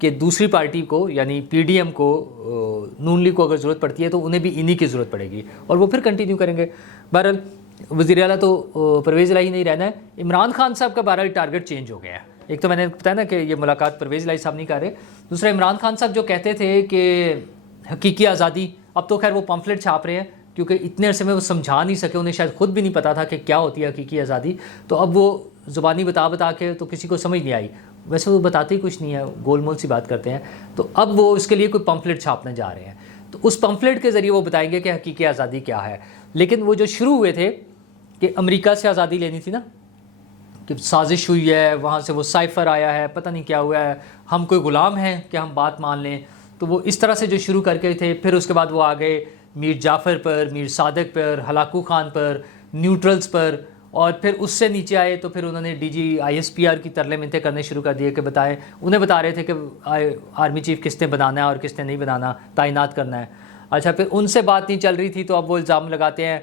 کہ دوسری پارٹی کو یعنی پی ڈی ایم کو نون لیگ کو اگر ضرورت پڑتی ہے تو انہیں بھی انہی کی ضرورت پڑے گی اور وہ پھر کنٹینیو کریں گے. بہرحال وزیر اعلیٰ تو پرویز الہی نہیں رہنا ہے. عمران خان صاحب کا بہرحال ٹارگٹ چینج ہو گیا ہے. ایک تو میں نے بتایا نا کہ یہ ملاقات پرویز الہی صاحب نہیں کر رہے. دوسرا عمران خان صاحب جو کہتے تھے کہ حقیقی آزادی, اب تو خیر وہ پمفلٹ چھاپ رہے ہیں کیونکہ اتنے عرصے میں وہ سمجھا نہیں سکے, انہیں شاید خود بھی نہیں پتا تھا کہ کیا ہوتی ہے حقیقی آزادی, تو اب وہ زبانی بتا کے تو کسی کو سمجھ نہیں آئی. ویسے وہ بتاتے ہی کچھ نہیں ہے, گول مول سی بات کرتے ہیں. تو اب وہ اس کے لیے کوئی پمفلٹ چھاپنے جا رہے ہیں, تو اس پمفلٹ کے ذریعے وہ بتائیں گے کہ حقیقی آزادی کیا ہے. لیکن وہ جو شروع ہوئے تھے کہ امریکہ سے آزادی لینی تھی نا, کہ سازش ہوئی ہے, وہاں سے وہ سائفر آیا ہے, پتہ نہیں کیا ہوا ہے, ہم کوئی غلام ہیں کہ ہم بات مان لیں, تو وہ اس طرح سے جو شروع کر کے تھے. پھر اس کے بعد وہ آگئے میر جعفر پر, میر صادق پر, ہلاکو خان پر, نیوٹرلز پر, اور پھر اس سے نیچے آئے تو پھر انہوں نے D G I S P R کی ترلے منتیں کرنے شروع کر دیے کہ بتائیں, انہیں بتا رہے تھے کہ آرمی چیف کس نے بنانا ہے اور کس نے نہیں بنانا, تعینات کرنا ہے. اچھا پھر ان سے بات نہیں چل رہی تھی تو اب وہ الزام لگاتے ہیں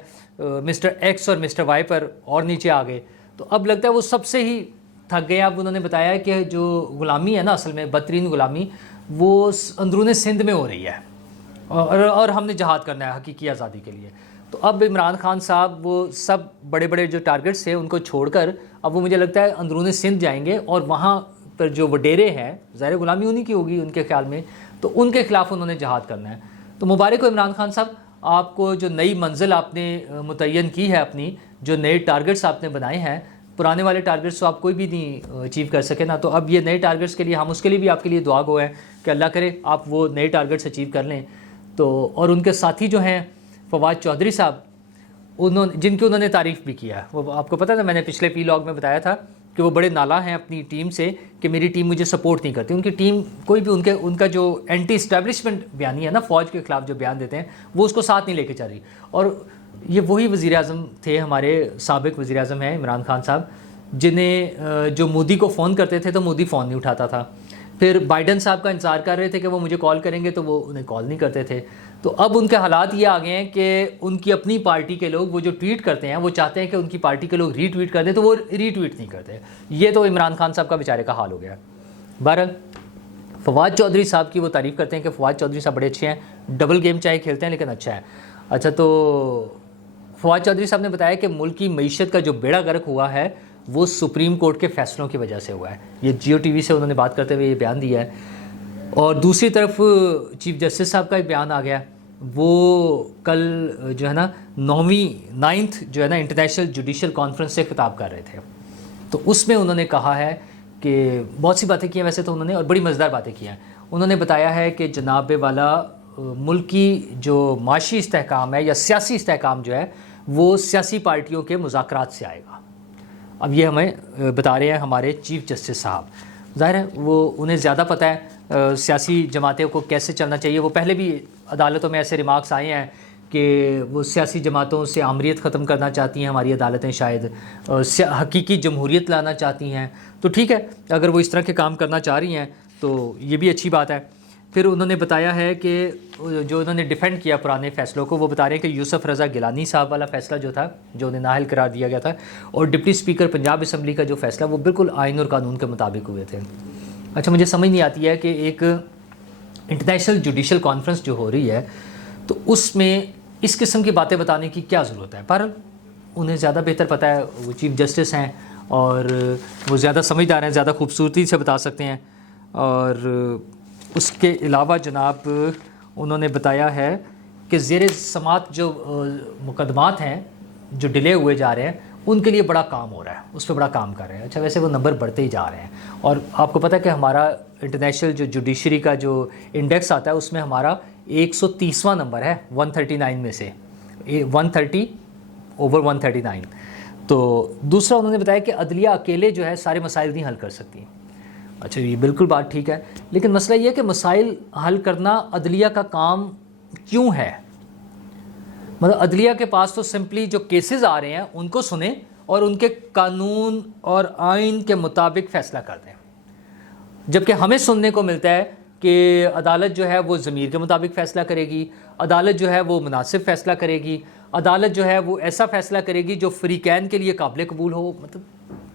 مسٹر ایکس اور مسٹر وائی پر, اور نیچے آ گئے. تو اب لگتا ہے وہ سب سے ہی تھک گئے. اب انہوں نے بتایا کہ جو غلامی ہے نا, اصل میں بدترین غلامی وہ اندرون سندھ میں ہو رہی ہے, اور ہم نے جہاد کرنا ہے حقیقی آزادی کے لیے. تو اب عمران خان صاحب وہ سب بڑے بڑے جو ٹارگٹس تھے ان کو چھوڑ کر اب وہ مجھے لگتا ہے اندرون سندھ جائیں گے, اور وہاں پر جو وڈیرے ہیں, ظاہر غلامی انہی کی ہوگی ان کے خیال میں, تو ان کے خلاف انہوں نے جہاد کرنا ہے. تو مبارک ہو عمران خان صاحب, آپ کو جو نئی منزل آپ نے متعین کی ہے اپنی, جو نئے ٹارگٹس آپ نے بنائے ہیں, پرانے والے ٹارگٹس تو آپ کوئی بھی نہیں اچیو کر سکے نا, تو اب یہ نئے ٹارگٹس کے لیے ہم اس کے لیے بھی آپ کے لیے دعا گو ہیں کہ اللہ کرے آپ وہ نئے ٹارگٹس اچیو کر لیں. تو اور ان کے ساتھی جو ہیں فواد چودھری صاحب, جن کی انہوں نے تعریف بھی کیا ہے, وہ آپ کو پتہ تھا, میں نے پچھلے ولاگ میں بتایا تھا کہ وہ بڑے نالاں ہیں اپنی ٹیم سے کہ میری ٹیم مجھے سپورٹ نہیں کرتی. ان کی ٹیم کوئی بھی ان کا جو اینٹی اسٹیبلشمنٹ بیانی ہے نا, فوج کے خلاف جو بیان دیتے ہیں, وہ اس کو ساتھ نہیں لے کے چل رہی. اور یہ وہی وزیر اعظم تھے, ہمارے سابق وزیر اعظم ہیں عمران خان صاحب, جنہیں جو مودی کو فون کرتے تھے تو مودی فون نہیں اٹھاتا تھا. پھر بائیڈن صاحب کا انتظار کر رہے تھے کہ وہ مجھے کال کریں گے تو وہ انہیں کال نہیں کرتے تھے. تو اب ان کے حالات یہ آ گئے ہیں کہ ان کی اپنی پارٹی کے لوگ وہ جو ٹویٹ کرتے ہیں وہ چاہتے ہیں کہ ان کی پارٹی کے لوگ ری ٹویٹ کر دیں, تو وہ ری ٹویٹ نہیں کرتے. یہ تو عمران خان صاحب کا بیچارے کا حال ہو گیا. بہرحال فواد چودھری صاحب کی وہ تعریف کرتے ہیں کہ فواد چودھری صاحب بڑے اچھے ہیں, ڈبل گیم چاہے کھیلتے ہیں لیکن اچھا ہے. اچھا تو فواد چودھری صاحب نے بتایا کہ ملک کی معیشت کا جو بیڑا غرق ہوا ہے وہ سپریم کورٹ کے فیصلوں کی وجہ سے ہوا ہے. یہ جیو ٹی وی سے انہوں نے بات کرتے ہوئے یہ بیان دیا ہے. اور دوسری طرف چیف جسٹس صاحب کا ایک بیان آ گیا, وہ کل جو ہے نا 9th جو ہے نا انٹرنیشنل جوڈیشل کانفرنس سے خطاب کر رہے تھے. تو اس میں انہوں نے کہا ہے کہ بہت سی باتیں کی ہیں ویسے تو انہوں نے, اور بڑی مزیدار باتیں کی ہیں. انہوں نے بتایا ہے کہ جناب والا ملک کی جو معاشی استحکام ہے یا سیاسی استحکام جو ہے وہ سیاسی پارٹیوں کے مذاکرات سے آئے گا. اب یہ ہمیں بتا رہے ہیں ہمارے چیف جسٹس صاحب. ظاہر ہے وہ انہیں زیادہ پتہ ہے سیاسی جماعتوں کو کیسے چلنا چاہیے. وہ پہلے بھی عدالتوں میں ایسے ریمارکس آئے ہیں کہ وہ سیاسی جماعتوں سے آمریت ختم کرنا چاہتی ہیں ہماری عدالتیں, شاید حقیقی جمہوریت لانا چاہتی ہیں. تو ٹھیک ہے, اگر وہ اس طرح کے کام کرنا چاہ رہی ہیں تو یہ بھی اچھی بات ہے. پھر انہوں نے بتایا ہے کہ جو انہوں نے ڈیفینڈ کیا پرانے فیصلوں کو, وہ بتا رہے ہیں کہ یوسف رضا گیلانی صاحب والا فیصلہ جو تھا, جو انہیں نااہل قرار دیا گیا تھا, اور ڈپٹی اسپیکر پنجاب اسمبلی کا جو فیصلہ, وہ بالکل آئین اور قانون کے مطابق ہوئے تھے. اچھا مجھے سمجھ نہیں آتی ہے کہ ایک انٹرنیشنل جوڈیشل کانفرنس جو ہو رہی ہے تو اس میں اس قسم کی باتیں بتانے کی کیا ضرورت ہے. پر انہیں زیادہ بہتر پتہ ہے, وہ چیف جسٹس ہیں اور وہ زیادہ سمجھدار ہیں, زیادہ خوبصورتی سے بتا سکتے ہیں. اور اس کے علاوہ جناب انہوں نے بتایا ہے کہ زیر سماعت جو مقدمات ہیں جو ڈیلے ہوئے جا رہے ہیں ان کے لیے بڑا کام ہو رہا ہے, اس پہ بڑا کام کر رہے ہیں. اچھا ویسے وہ نمبر بڑھتے ہی جا رہے ہیں, اور آپ کو پتہ ہے کہ ہمارا انٹرنیشنل جو جوڈیشری کا جو انڈیکس آتا ہے اس میں ہمارا 130واں نمبر ہے 139 میں سے, 130/139. تو دوسرا انہوں نے بتایا کہ عدلیہ اکیلے جو ہے سارے مسائل نہیں حل کر سکتی. اچھا یہ بالکل بات ٹھیک ہے, لیکن مسئلہ یہ ہے کہ مسائل حل کرنا عدلیہ کا کام کیوں ہے؟ مطلب عدلیہ کے پاس تو سمپلی جو کیسز آ رہے ہیں ان کو سنیں اور ان کے قانون اور آئین کے مطابق فیصلہ کر دیں, جبکہ ہمیں سننے کو ملتا ہے کہ عدالت جو ہے وہ ضمیر کے مطابق فیصلہ کرے گی, عدالت جو ہے وہ مناسب فیصلہ کرے گی, عدالت جو ہے وہ ایسا فیصلہ کرے گی جو فریقین کے لیے قابل قبول ہو. مطلب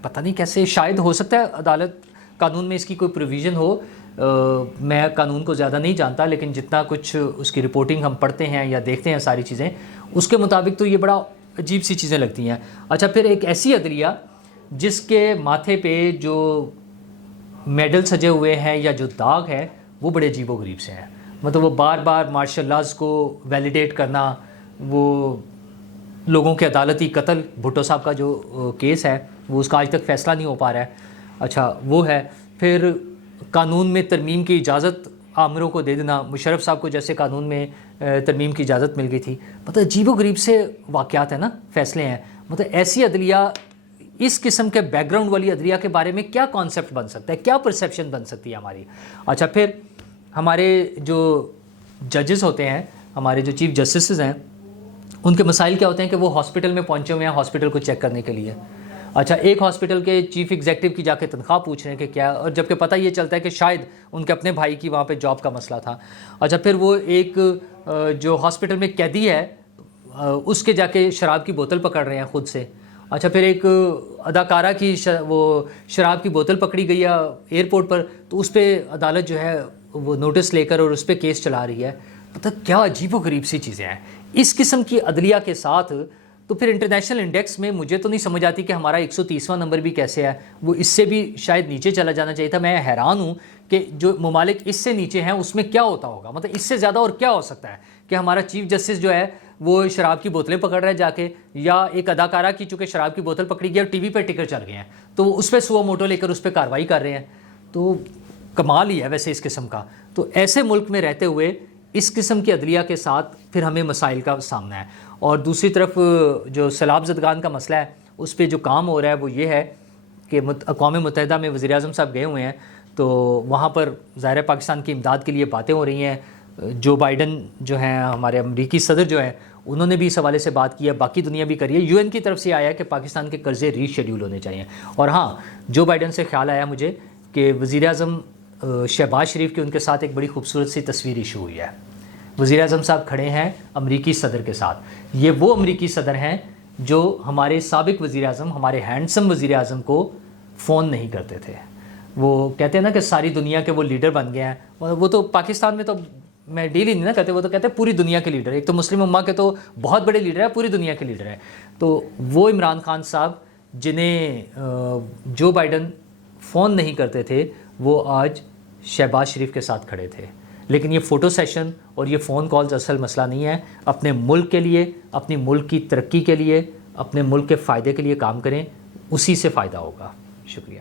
پتہ نہیں کیسے, شاید ہو سکتا ہے عدالت قانون میں اس کی کوئی پروویژن ہو میں قانون کو زیادہ نہیں جانتا، لیکن جتنا کچھ اس کی رپورٹنگ ہم پڑھتے ہیں یا دیکھتے ہیں ساری چیزیں، اس کے مطابق تو یہ بڑا عجیب سی چیزیں لگتی ہیں۔ اچھا، پھر ایک ایسی عدلیہ جس کے ماتھے پہ جو میڈل سجے ہوئے ہیں یا جو داغ ہے وہ بڑے عجیب و غریب سے ہیں، مطلب وہ بار بار مارشل لاز کو ویلیڈیٹ کرنا، وہ لوگوں کے عدالتی قتل، بھٹو صاحب کا جو کیس ہے وہ اس کا آج تک فیصلہ نہیں ہو پا رہا ہے۔ اچھا وہ ہے، پھر قانون میں ترمیم کی اجازت عامروں کو دے دینا، مشرف صاحب کو جیسے قانون میں ترمیم کی اجازت مل گئی تھی، مطلب عجیب و غریب سے واقعات ہیں نا، فیصلے ہیں۔ مطلب ایسی عدلیہ، اس قسم کے بیک گراؤنڈ والی عدلیہ کے بارے میں کیا کانسیپٹ بن سکتا ہے، کیا پرسیپشن بن سکتی ہے ہماری۔ اچھا، پھر ہمارے جو ججز ہوتے ہیں، ہمارے جو چیف جسٹسز ہیں، ان کے مسائل کیا ہوتے ہیں کہ وہ ہاسپٹل میں پہنچے ہوئے ہیں ہاسپٹل کو چیک کرنے کے لیے۔ اچھا، ایک ہاسپٹل کے چیف ایگزیکٹو کی جا کے تنخواہ پوچھ رہے ہیں کہ کیا، اور جب کہ پتہ یہ چلتا ہے کہ شاید ان کے اپنے بھائی کی وہاں پہ جاب کا مسئلہ تھا۔ اچھا، پھر وہ ایک جو ہاسپٹل میں قیدی ہے اس کے جا کے شراب کی بوتل پکڑ رہے ہیں خود سے۔ اچھا، پھر ایک اداکارہ کی وہ شراب کی بوتل پکڑی گئی ہے ایئرپورٹ پر، تو اس پہ عدالت جو ہے وہ نوٹس لے کر اور اس پہ کیس چلا رہی ہے۔ مطلب کیا عجیب و غریب سی چیزیں ہیں اس قسم کی عدلیہ کے ساتھ۔ تو پھر انٹرنیشنل انڈیکس میں مجھے تو نہیں سمجھ آتی کہ ہمارا 130واں نمبر بھی کیسے ہے، وہ اس سے بھی شاید نیچے چلا جانا چاہیے تھا۔ میں حیران ہوں کہ جو ممالک اس سے نیچے ہیں اس میں کیا ہوتا ہوگا، مطلب اس سے زیادہ اور کیا ہو سکتا ہے کہ ہمارا چیف جسٹس جو ہے وہ شراب کی بوتلیں پکڑ رہا ہے جا کے، یا ایک اداکارہ کی چونکہ شراب کی بوتل پکڑی گئی اور ٹی وی پہ ٹکر چل گئے ہیں تو اس پہ سو موٹو لے کر اس پہ کارروائی کر رہے ہیں۔ تو کمال ہی ہے ویسے اس قسم کا۔ تو ایسے ملک میں رہتے ہوئے اس قسم کی عدلیہ کے ساتھ پھر ہمیں مسائل کا سامنا ہے۔ اور دوسری طرف جو سیلاب زدگان کا مسئلہ ہے اس پہ جو کام ہو رہا ہے وہ یہ ہے کہ اقوام متحدہ میں وزیر اعظم صاحب گئے ہوئے ہیں، تو وہاں پر ظاہر پاکستان کی امداد کے لیے باتیں ہو رہی ہیں۔ جو بائیڈن جو ہیں ہمارے امریکی صدر جو ہیں انہوں نے بھی اس حوالے سے بات کی ہے، باقی دنیا بھی کری ہے۔ یو این کی طرف سے آیا ہے کہ پاکستان کے قرضے ری شیڈیول ہونے چاہیے۔ اور ہاں، جو بائیڈن سے خیال آیا مجھے کہ وزیر اعظم شہباز شریف کی ان کے ساتھ ایک بڑی خوبصورت سی تصویر ایشو ہوئی ہے۔ وزیر اعظم صاحب کھڑے ہیں امریکی صدر کے ساتھ۔ یہ وہ امریکی صدر ہیں جو ہمارے سابق وزیر اعظم، ہمارے ہینڈسم وزیر اعظم کو فون نہیں کرتے تھے۔ وہ کہتے ہیں نا کہ ساری دنیا کے وہ لیڈر بن گئے ہیں۔ وہ تو پاکستان میں تو میں ڈیل ہی نہیں نا کرتے، وہ تو کہتے ہیں پوری دنیا کے لیڈر، ایک تو مسلم امہ کے تو بہت بڑے لیڈر ہیں، پوری دنیا کے لیڈر ہیں۔ تو وہ عمران خان صاحب جنہیں جو بائیڈن فون نہیں کرتے تھے، وہ آج شہباز شریف کے ساتھ کھڑے تھے۔ لیکن یہ فوٹو سیشن اور یہ فون کالز اصل مسئلہ نہیں ہے۔ اپنے ملک کے لیے، اپنی ملک کی ترقی کے لیے، اپنے ملک کے فائدے کے لیے کام کریں، اسی سے فائدہ ہوگا۔ شکریہ۔